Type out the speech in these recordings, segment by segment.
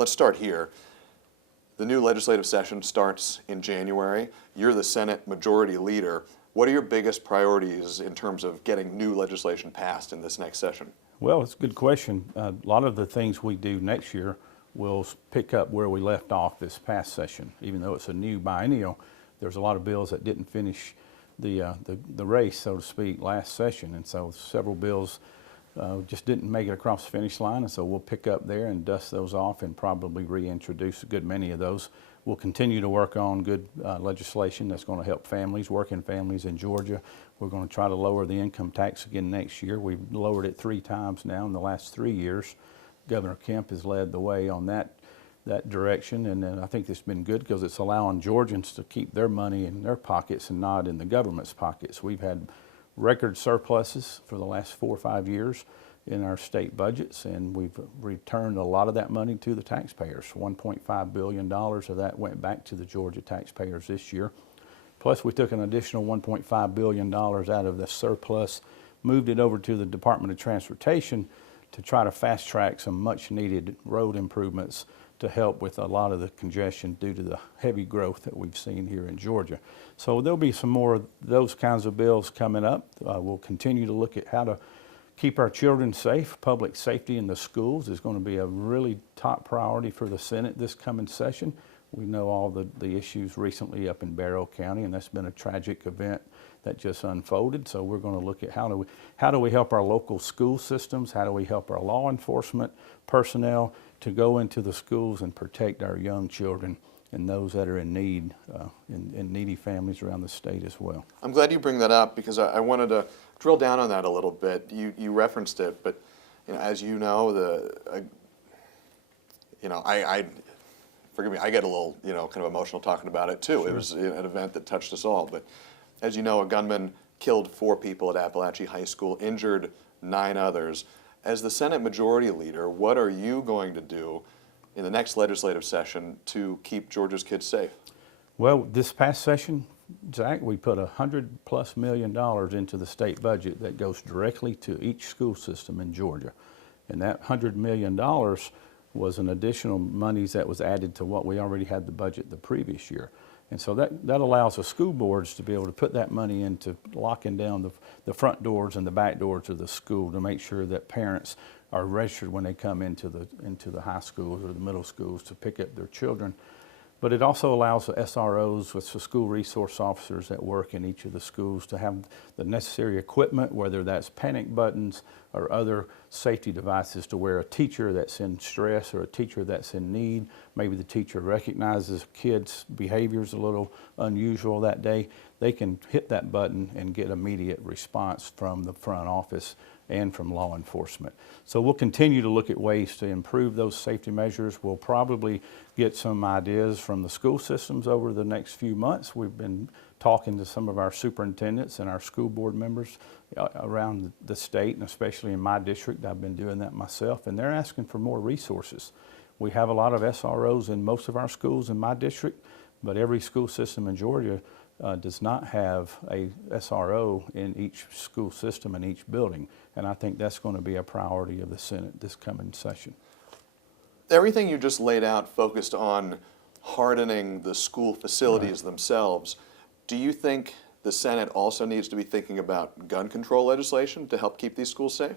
let's start here. The new legislative session starts in January. You're the Senate Majority Leader. What are your biggest priorities in terms of getting new legislation passed in this next session? Well, it's a good question. A lot of the things we do next year will pick up where we left off this past session. Even though it's a new biennial, there's a lot of bills that didn't finish the race, so to speak, last session. And so several bills just didn't make it across the finish line. And so we'll pick up there and dust those off and probably reintroduce a good many of those. We'll continue to work on good legislation that's going to help families, working families in Georgia. We're going to try to lower the income tax again next year. We've lowered it 3 times now in the last 3 years. Governor Kemp has led the way on that direction, and I think it's been good because it's allowing Georgians to keep their money in their pockets and not in the government's pockets. We've had record surpluses for the last 4 or 5 years in our state budgets, and we've returned a lot of that money to the taxpayers. $1.5 billion of that went back to the Georgia taxpayers this year. Plus, we took an additional $1.5 billion out of the surplus, moved it over to the Department of Transportation to try to fast track some much needed road improvements to help with a lot of the congestion due to the heavy growth that we've seen here in Georgia. So there'll be some more of those kinds of bills coming up. We'll continue to look at how to keep our children safe. Public safety in the schools is going to be a really top priority for the Senate this coming session. We know all the issues recently up in Barrow County, and that's been a tragic event that just unfolded. So we're going to look at how do we help our local school systems, how do we help our law enforcement personnel to go into the schools and protect our young children and those that are in need, and needy families around the state as well. I'm glad you bring that up because I wanted to drill down on that a little bit. You referenced it, but as you know, forgive me, I get a little kind of emotional talking about it too. Sure. It was an event that touched us all, but as you know, a gunman killed 4 people at Appalachian High School, injured 9 others. As the Senate Majority Leader, what are you going to do in the next legislative session to keep Georgia's kids safe? Well, this past session, Zach, we put $100+ million into the state budget that goes directly to each school system in Georgia. And that $100 million was an additional monies that was added to what we already had the budget the previous year. And so that allows the school boards to be able to put that money into locking down the front doors and the back doors of the school to make sure that parents are registered when they come into the high schools or the middle schools to pick up their children. But it also allows the SROs, with the school resource officers that work in each of the schools, to have the necessary equipment, whether that's panic buttons or other safety devices, to where a teacher that's in stress or a teacher that's in need, maybe the teacher recognizes a kid's behavior is a little unusual that day, they can hit that button and get immediate response from the front office and from law enforcement. So we'll continue to look at ways to improve those safety measures. We'll probably get some ideas from the school systems over the next few months. We've been talking to some of our superintendents and our school board members around the state, and especially in my district. I've been doing that myself, and they're asking for more resources. We have a lot of SROs in most of our schools in my district, but every school system in Georgia does not have a SRO in each school system in each building. And I think that's going to be a priority of the Senate this coming session. Everything you just laid out focused on hardening the school facilities themselves. Do you think the Senate also needs to be thinking about gun control legislation to help keep these schools safe?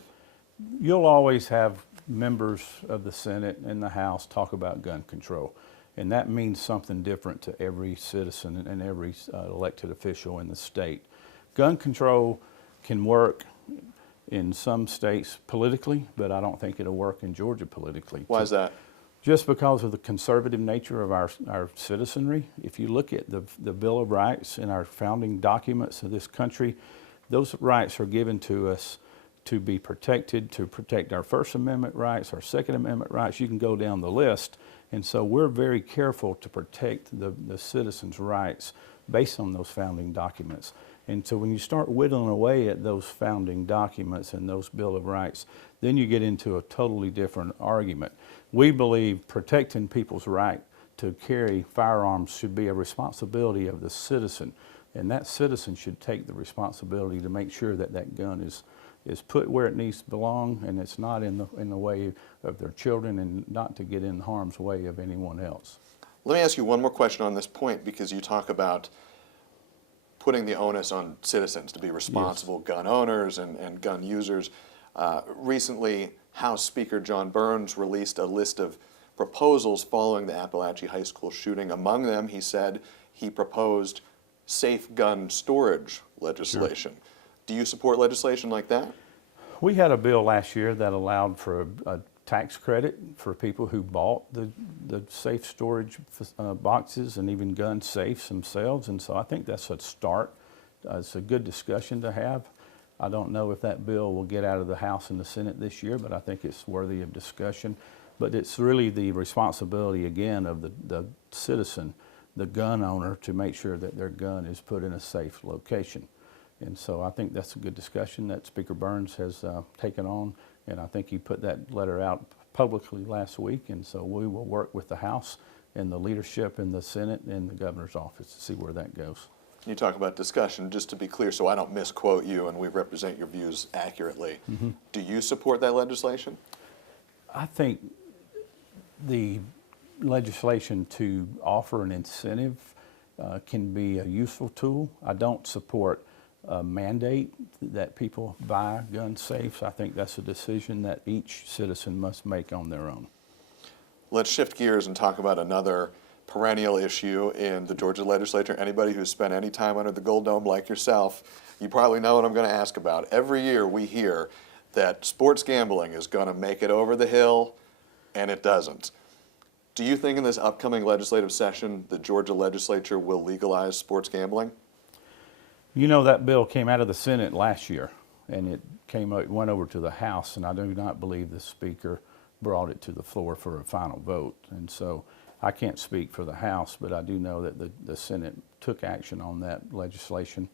You'll always have members of the Senate and the House talk about gun control. And that means something different to every citizen and every elected official in the state. Gun control can work in some states politically, but I don't think it'll work in Georgia politically. Why is that? Just because of the conservative nature of our citizenry. If you look at the Bill of Rights in our founding documents of this country, those rights are given to us to be protected, to protect our First Amendment rights, our Second Amendment rights. You can go down the list. And so we're very careful to protect the citizens' rights based on those founding documents. And so when you start whittling away at those founding documents and those Bill of Rights, then you get into a totally different argument. We believe protecting people's right to carry firearms should be a responsibility of the citizen. And that citizen should take the responsibility to make sure that that gun is put where it needs to belong, and it's not in the way of their children, and not to get in harm's way of anyone else. Let me ask you one more question on this point, because you talk about putting the onus on citizens to be responsible gun owners and gun users. Recently, House Speaker John Burns released a list of proposals following the Appalachia High School shooting. Among them, he said he proposed safe gun storage legislation. Sure. Do you support legislation like that? We had a bill last year that allowed for a tax credit for people who bought the safe storage boxes and even gun safes themselves, and so I think that's a start. It's a good discussion to have. I don't know if that bill will get out of the House and the Senate this year, but I think it's worthy of discussion. But it's really the responsibility, again, of the citizen, the gun owner, to make sure that their gun is put in a safe location. And so I think that's a good discussion that Speaker Burns has taken on, and I think he put that letter out publicly last week, and so we will work with the House and the leadership in the Senate and the governor's office to see where that goes. You talk about discussion, just to be clear so I don't misquote you and we represent your views accurately. Mm-hmm. Do you support that legislation? I think the legislation to offer an incentive can be a useful tool. I don't support a mandate that people buy gun safes. I think that's a decision that each citizen must make on their own. Let's shift gears and talk about another perennial issue in the Georgia legislature. Anybody who's spent any time under the Gold Dome like yourself, you probably know what I'm going to ask about. Every year we hear that sports gambling is going to make it over the hill, and it doesn't. Do you think in this upcoming legislative session the Georgia legislature will legalize sports gambling? You know, that bill came out of the Senate last year, and it went over to the House, and I do not believe the Speaker brought it to the floor for a final vote. And so I can't speak for the House, but I do know that the Senate took action on that legislation,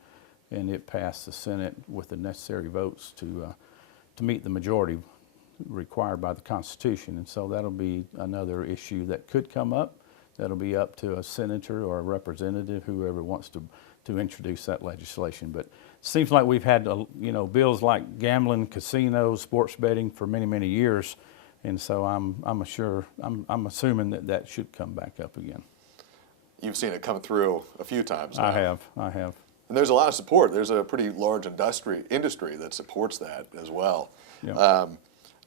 and it passed the Senate with the necessary votes to meet the majority required by the Constitution. And so that'll be another issue that could come up. That'll be up to a senator or a representative, whoever wants to introduce that legislation. But it seems like we've had bills like gambling, casinos, sports betting for many, many years, and so I'm assuming that should come back up again. You've seen it come through a few times now. I have. And there's a lot of support. There's a pretty large industry that supports that as well. Yeah.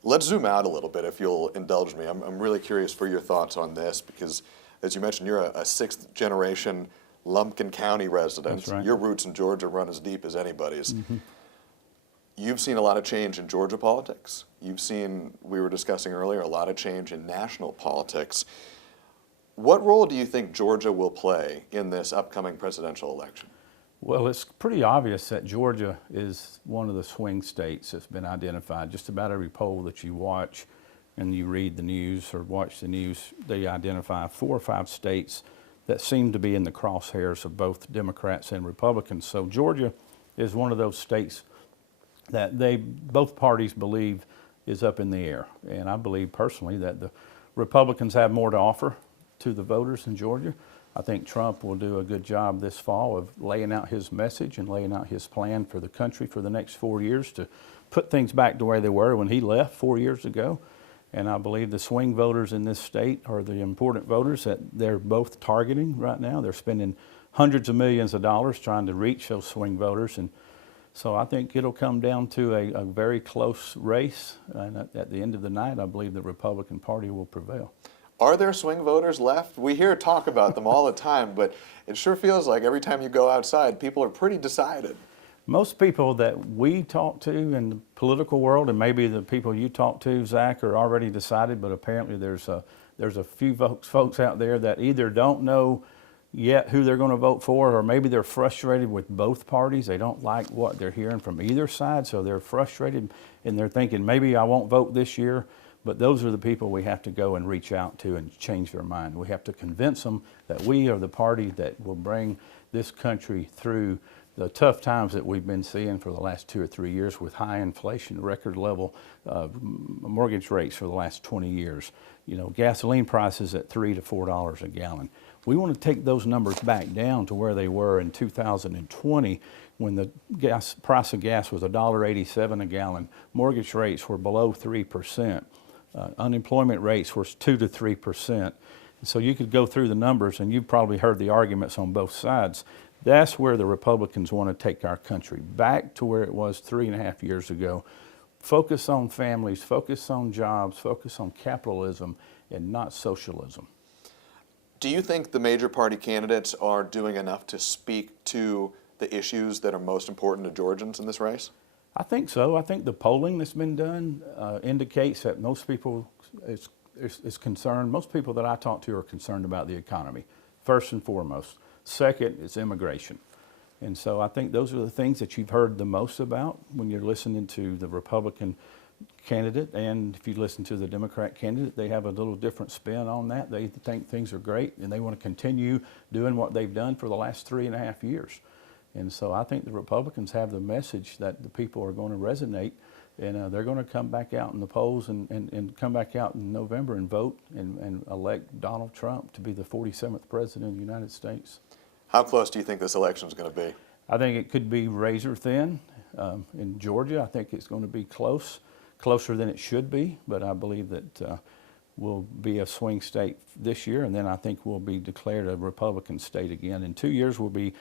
Let's zoom out a little bit, if you'll indulge me. I'm really curious for your thoughts on this because, as you mentioned, you're a sixth generation Lumpkin County resident. That's right. Your roots in Georgia run as deep as anybody's. Mm-hmm. You've seen a lot of change in Georgia politics. You've seen, we were discussing earlier, a lot of change in national politics. What role do you think Georgia will play in this upcoming presidential election? Well, it's pretty obvious that Georgia is one of the swing states that's been identified. Just about every poll that you watch and you read the news or watch the news, they identify 4 or 5 states that seem to be in the crosshairs of both Democrats and Republicans. So Georgia is one of those states that both parties believe is up in the air. And I believe personally that the Republicans have more to offer to the voters in Georgia. I think Trump will do a good job this fall of laying out his message and laying out his plan for the country for the next 4 years to put things back to where they were when he left 4 years ago. And I believe the swing voters in this state are the important voters that they're both targeting right now. They're spending hundreds of millions of dollars trying to reach those swing voters. And so I think it'll come down to a very close race. And at the end of the night, I believe the Republican Party will prevail. Are there swing voters left? We hear talk about them all the time, but it sure feels like every time you go outside, people are pretty decided. Most people that we talk to in the political world, and maybe the people you talk to, Zach, are already decided, but apparently there's a few folks out there that either don't know yet who they're going to vote for, or maybe they're frustrated with both parties. They don't like what they're hearing from either side, so they're frustrated, and they're thinking, maybe I won't vote this year. But those are the people we have to go and reach out to and change their mind. We have to convince them that we are the party that will bring this country through the tough times that we've been seeing for the last 2 or 3 years with high inflation, record level mortgage rates for the last 20 years. You know, gasoline prices at $3 to $4 a gallon. We want to take those numbers back down to where they were in 2020 when the price of gas was $1.87 a gallon, mortgage rates were below 3%, unemployment rates were 2 to 3%. So you could go through the numbers, and you've probably heard the arguments on both sides. That's where the Republicans want to take our country, back to where it was 3.5 years ago. Focus on families, focus on jobs, focus on capitalism, and not socialism. Do you think the major party candidates are doing enough to speak to the issues that are most important to Georgians in this race? I think so. I think the polling that's been done indicates that most people is concerned. Most people that I talk to are concerned about the economy, first and foremost. Second is immigration. And so I think those are the things that you've heard the most about when you're listening to the Republican candidate. And if you listen to the Democrat candidate, they have a little different spin on that. They think things are great, and they want to continue doing what they've done for the last 3.5 years. And so I think the Republicans have the message that the people are going to resonate, and they're going to come back out in the polls and come back out in November and vote and elect Donald Trump to be the 47th president of the United States. How close do you think this election is going to be? I think it could be razor thin. In Georgia, I think it's going to be closer than it should be, but I believe that we'll be a swing state this year, and then I think we'll be declared a Republican state again. In 2 years, we'll be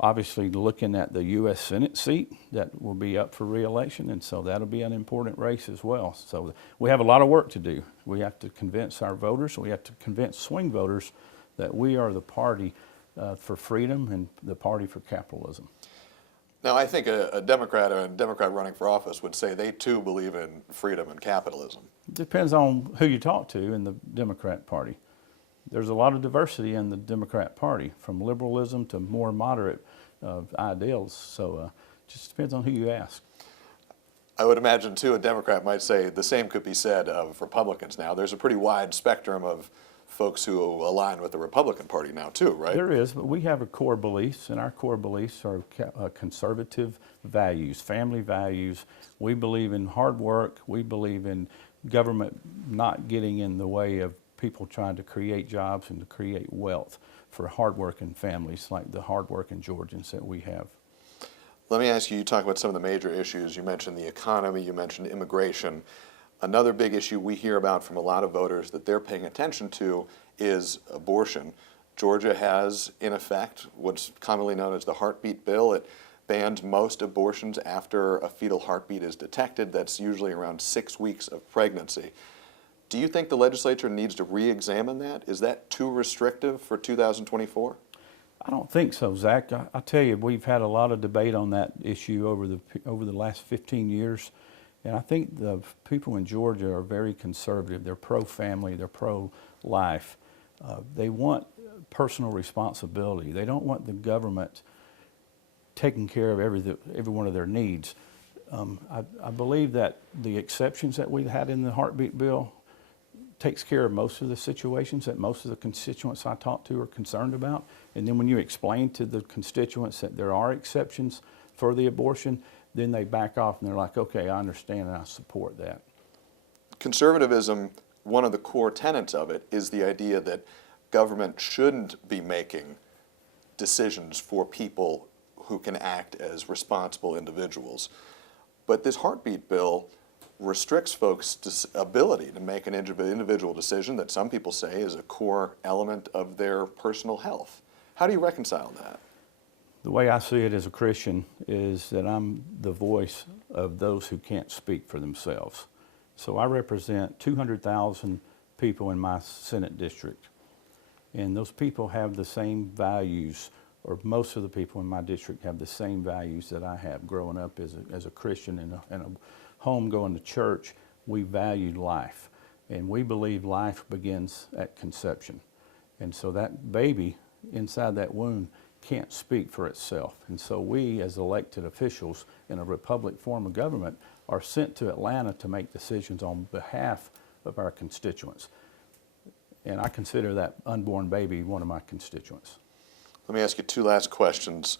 obviously looking at the U.S. Senate seat that will be up for re-election, and so that'll be an important race as well. So we have a lot of work to do. We have to convince our voters, we have to convince swing voters that we are the party for freedom and the party for capitalism. Now, I think a Democrat or a Democrat running for office would say they too believe in freedom and capitalism. It depends on who you talk to in the Democrat Party. There's a lot of diversity in the Democrat Party, from liberalism to more moderate ideals. So it just depends on who you ask. I would imagine, too, a Democrat might say the same could be said of Republicans now. There's a pretty wide spectrum of folks who align with the Republican Party now, too, right? There is, but we have a core beliefs, and our core beliefs are conservative values, family values. We believe in hard work. We believe in government not getting in the way of people trying to create jobs and to create wealth for hardworking families like the hardworking Georgians that we have. Let me ask you, you talk about some of the major issues. You mentioned the economy, you mentioned immigration. Another big issue we hear about from a lot of voters that they're paying attention to is abortion. Georgia has, in effect, what's commonly known as the heartbeat bill. It bans most abortions after a fetal heartbeat is detected. That's usually around 6 weeks of pregnancy. Do you think the legislature needs to re-examine that? Is that too restrictive for 2024? I don't think so, Zach. I tell you, we've had a lot of debate on that issue over the last 15 years. And I think the people in Georgia are very conservative. They're pro-family, they're pro-life. They want personal responsibility. They don't want the government taking care of every one of their needs. I believe that the exceptions that we had in the heartbeat bill takes care of most of the situations that most of the constituents I talk to are concerned about. And then when you explain to the constituents that there are exceptions for the abortion, then they back off and they're like, okay, I understand and I support that. Conservatism, one of the core tenets of it is the idea that government shouldn't be making decisions for people who can act as responsible individuals. But this heartbeat bill restricts folks' ability to make an individual decision that some people say is a core element of their personal health. How do you reconcile that? The way I see it as a Christian is that I'm the voice of those who can't speak for themselves. So I represent 200,000 people in my Senate district. And those people have the same values, or most of the people in my district have the same values that I have. Growing up as a Christian in a home going to church, we valued life. And we believe life begins at conception. And so that baby inside that womb can't speak for itself. And so we, as elected officials in a republic form of government, are sent to Atlanta to make decisions on behalf of our constituents. And I consider that unborn baby one of my constituents. Let me ask you two last questions.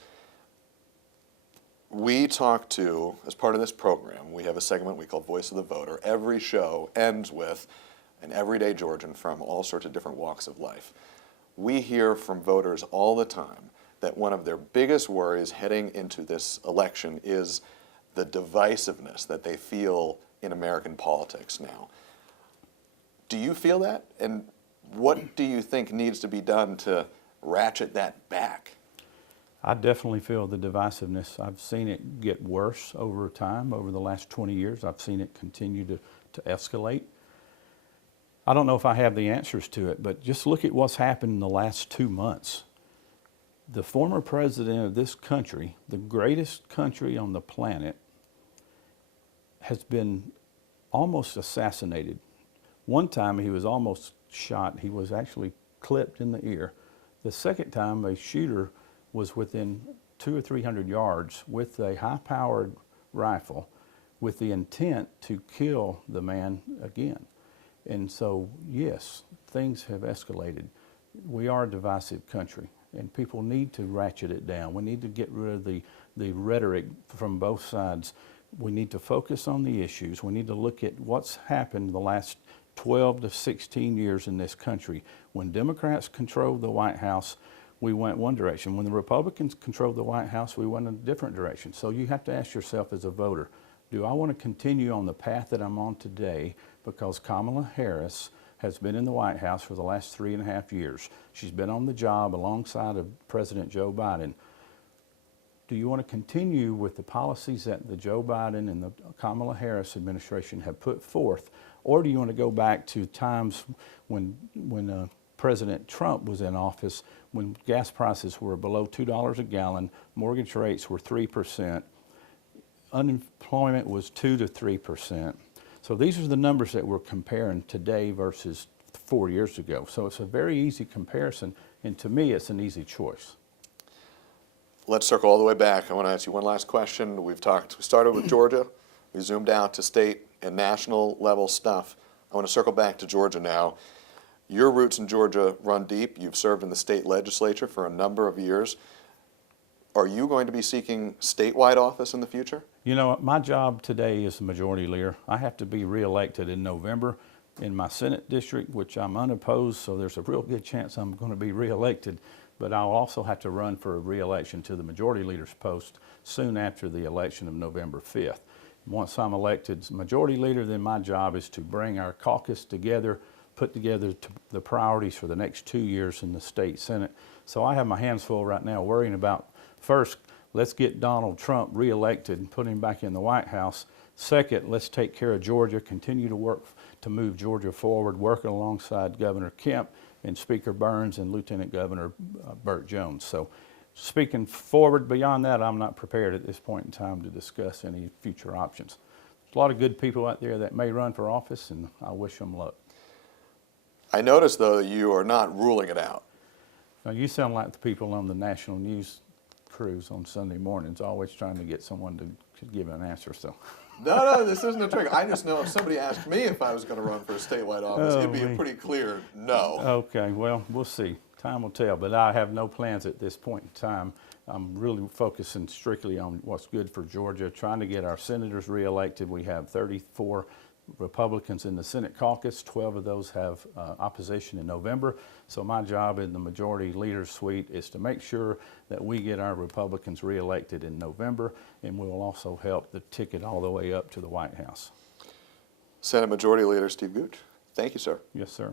We talk to, as part of this program, we have a segment we call Voice of the Voter. Every show ends with an everyday Georgian from all sorts of different walks of life. We hear from voters all the time that one of their biggest worries heading into this election is the divisiveness that they feel in American politics now. Do you feel that? And what do you think needs to be done to ratchet that back? I definitely feel the divisiveness. I've seen it get worse over time, over the last 20 years. I've seen it continue to escalate. I don't know if I have the answers to it, but just look at what's happened in the last 2 months. The former president of this country, the greatest country on the planet, has been almost assassinated. One time he was almost shot. He was actually clipped in the ear. The second time, a shooter was within 200 or 300 yards with a high-powered rifle with the intent to kill the man again. And so, yes, things have escalated. We are a divisive country, and people need to ratchet it down. We need to get rid of the rhetoric from both sides. We need to focus on the issues. We need to look at what's happened the last 12 to 16 years in this country. When Democrats controlled the White House, we went one direction. When the Republicans controlled the White House, we went in a different direction. So you have to ask yourself as a voter, do I want to continue on the path that I'm on today because Kamala Harris has been in the White House for the last 3.5 years? She's been on the job alongside of President Joe Biden. Do you want to continue with the policies that the Joe Biden and the Kamala Harris administration have put forth, or do you want to go back to times when President Trump was in office, when gas prices were below $2 a gallon, mortgage rates were 3%, unemployment was 2 to 3%. So these are the numbers that we're comparing today versus 4 years ago. So it's a very easy comparison, and to me, it's an easy choice. Let's circle all the way back. I want to ask you one last question. We started with Georgia. We zoomed out to state and national level stuff. I want to circle back to Georgia now. Your roots in Georgia run deep. You've served in the state legislature for a number of years. Are you going to be seeking statewide office in the future? You know, my job today is the majority leader. I have to be reelected in November in my Senate district, which I'm unopposed, so there's a real good chance I'm going to be reelected. But I'll also have to run for a reelection to the majority leader's post soon after the election of November 5th. Once I'm elected majority leader, then my job is to bring our caucus together, put together the priorities for the next 2 years in the state Senate. So I have my hands full right now worrying about, first, let's get Donald Trump reelected and put him back in the White House. Second, let's take care of Georgia, continue to work to move Georgia forward, working alongside Governor Kemp and Speaker Burns and Lieutenant Governor Burt Jones. So speaking forward beyond that, I'm not prepared at this point in time to discuss any future options. There's a lot of good people out there that may run for office, and I wish them luck. I noticed, though, that you are not ruling it out. Now, you sound like the people on the national news crews on Sunday mornings, always trying to get someone to give an answer. So. No, this isn't a trick. I just know if somebody asked me if I was going to run for a statewide office, it'd be a pretty clear no. Okay, well, we'll see. Time will tell, but I have no plans at this point in time. I'm really focusing strictly on what's good for Georgia, trying to get our senators reelected. We have 34 Republicans in the Senate caucus. 12 of those have opposition in November. So my job in the majority leader's suite is to make sure that we get our Republicans reelected in November, and we will also help the ticket all the way up to the White House. Senate Majority Leader Steve Gooch, thank you, sir. Yes, sir.